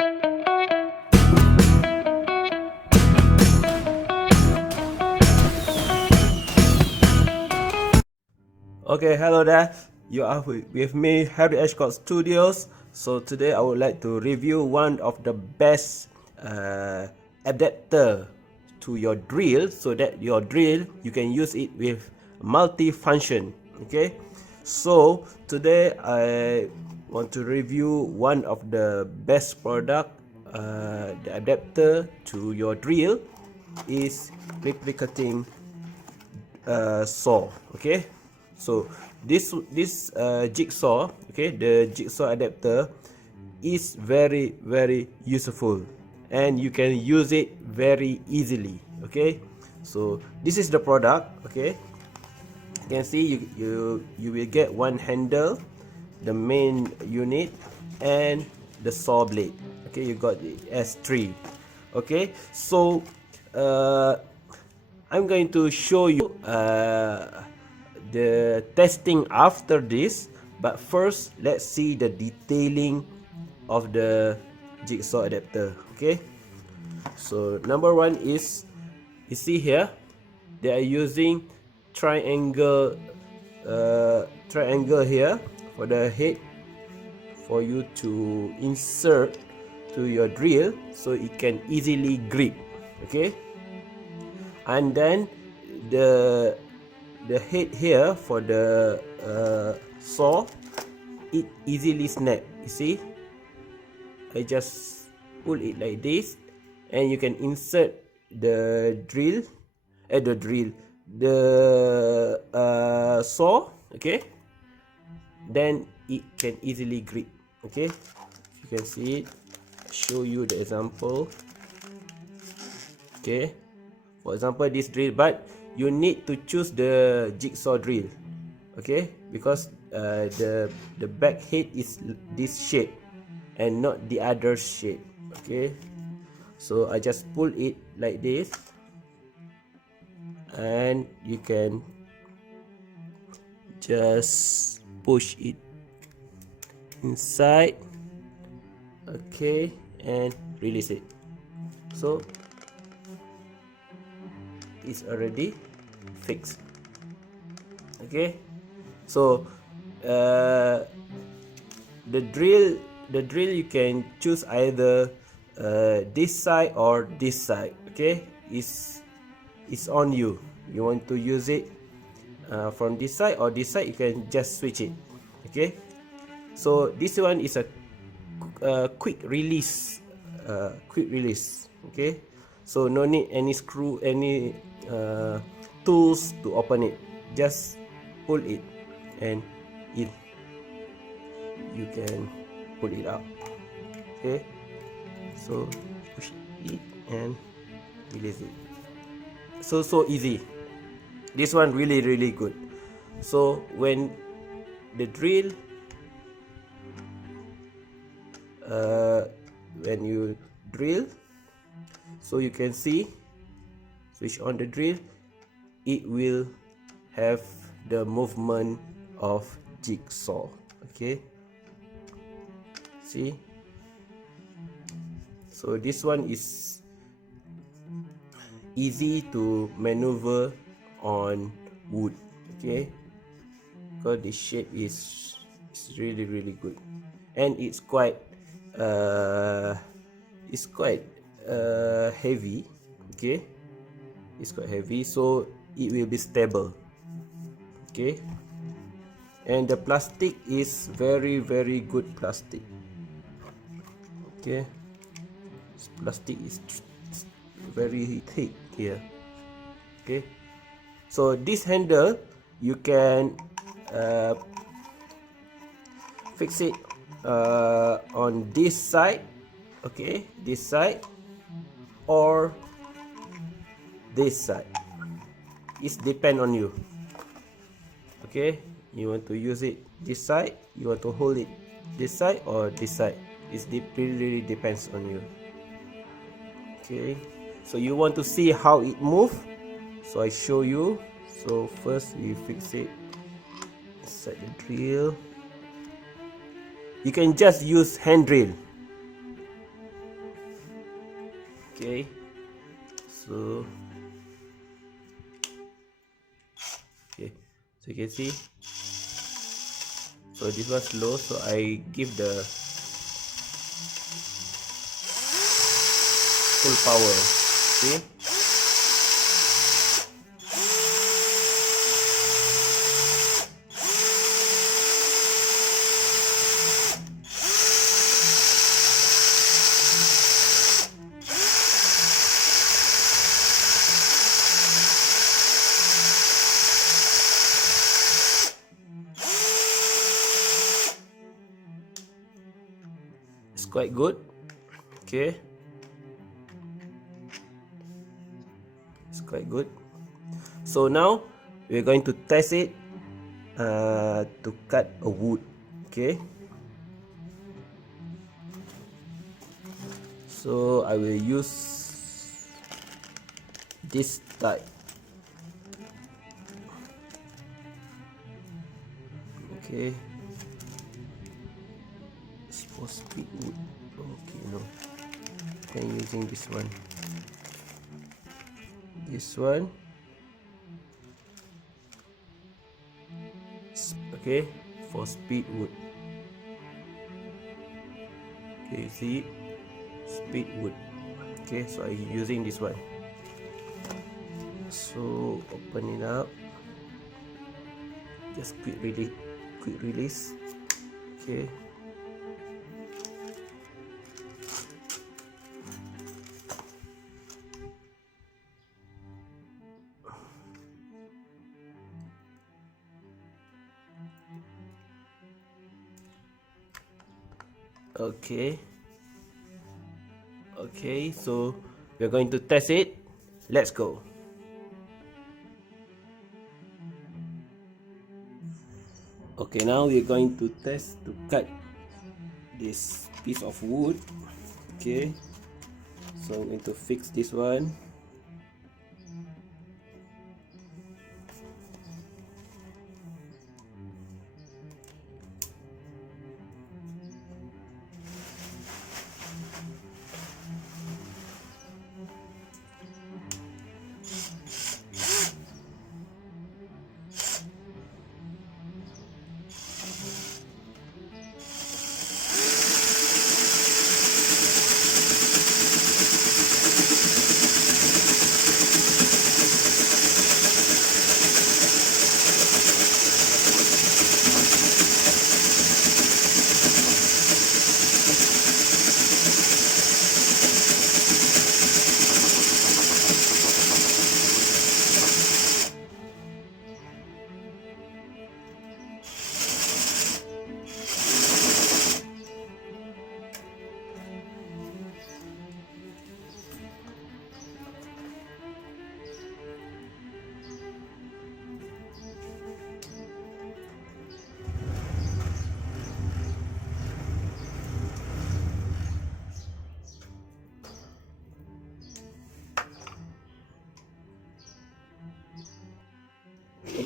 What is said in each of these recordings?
Okay, hello there. You are with me, Harry Ashcott Studios. So today I would like to review one of the best adapter to your drill, so that your drill you can use it with multi-function. Okay, so today I want to review one of the best product, the adapter to your drill is replicating saw. Okay, so this jigsaw, okay, the jigsaw adapter is very useful and you can use it very easily. Okay, so this is the product. Okay, you can see you will get one handle, the main unit, and the saw blade. Okay, you got the S3. Okay, so I'm going to show you the testing after this, but first let's see the detailing of the jigsaw adapter. Okay, so number one is, you see here they are using triangle here for the head for you to insert to your drill so it can easily grip. Okay, and then the head here for the saw, it easily snap. You see, I just pull it like this and you can insert the saw. Okay, then it can easily grip. Okay, you can see it, show you the example. Okay, for example this drill, but you need to choose the jigsaw drill. Okay, because the back head is this shape and not the other shape. Okay, so I just pull it like this and you can just push it inside. Okay, and release it. So is already fixed. Okay, so the drill you can choose either this side or this side. Okay, it's on you. You want to use it from this side or this side, you can just switch it. Okay, so this one is a quick release. Okay, so no need any screw, any tools to open it. Just pull it and you can pull it out. Okay, so push it and release it. So easy. This one really good. So when the drill when you drill, so you can see, switch on the drill, it will have the movement of jigsaw. Okay, see, so this one is easy to maneuver on wood. Okay, because the shape is really good and it's quite heavy. Okay, it's quite heavy, so it will be stable. Okay, and the plastic is very good plastic. Okay, this plastic is very thick here. Okay, so this handle you can fix it on this side. Okay, this side or this side, it depends on you. Okay, you want to use it this side, you want to hold it this side or this side, it really depends on you. Okay, so you want to see how it move, so I show you. So first we fix it inside the drill. You can just use hand drill. Okay, so okay, so you can see, so this was low, so I give the full power. See, it's quite good. Okay, it's quite good. So now we're going to test it to cut a wood. Okay, so I will use this type. Okay, it's for speed wood. Okay, no, I'm using this one. This one. Okay, for speed wood. Okay, you see, speed wood. Okay, so I'm using this one. So open it up. Just quick release. Okay. Okay. Okay, so we're going to test it. Let's go. Okay, now we're going to test to cut this piece of wood. Okay, so I'm going to fix this one.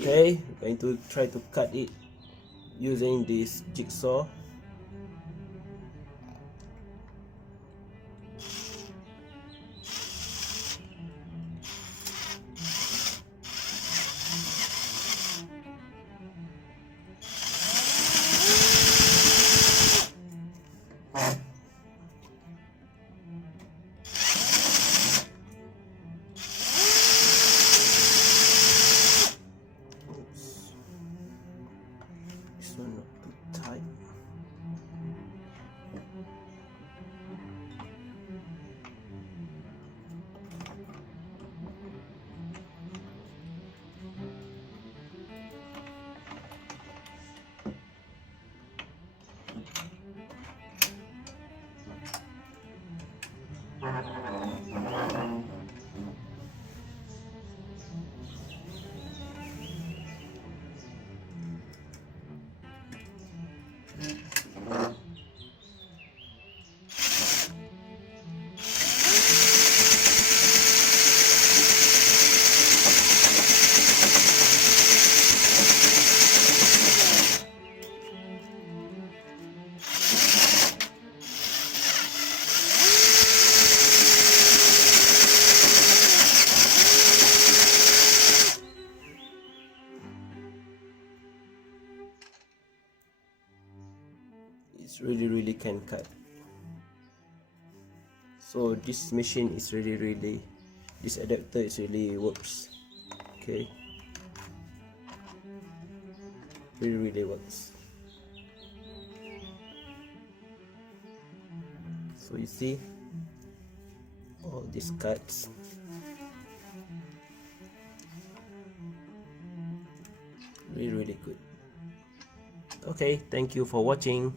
Okay, I'm going to try to cut it using this jigsaw. Oops. This one not too tight. can cut. So this machine is really this adapter is really works. Okay, really works. So you see all these cuts. Really good. Okay, thank you for watching.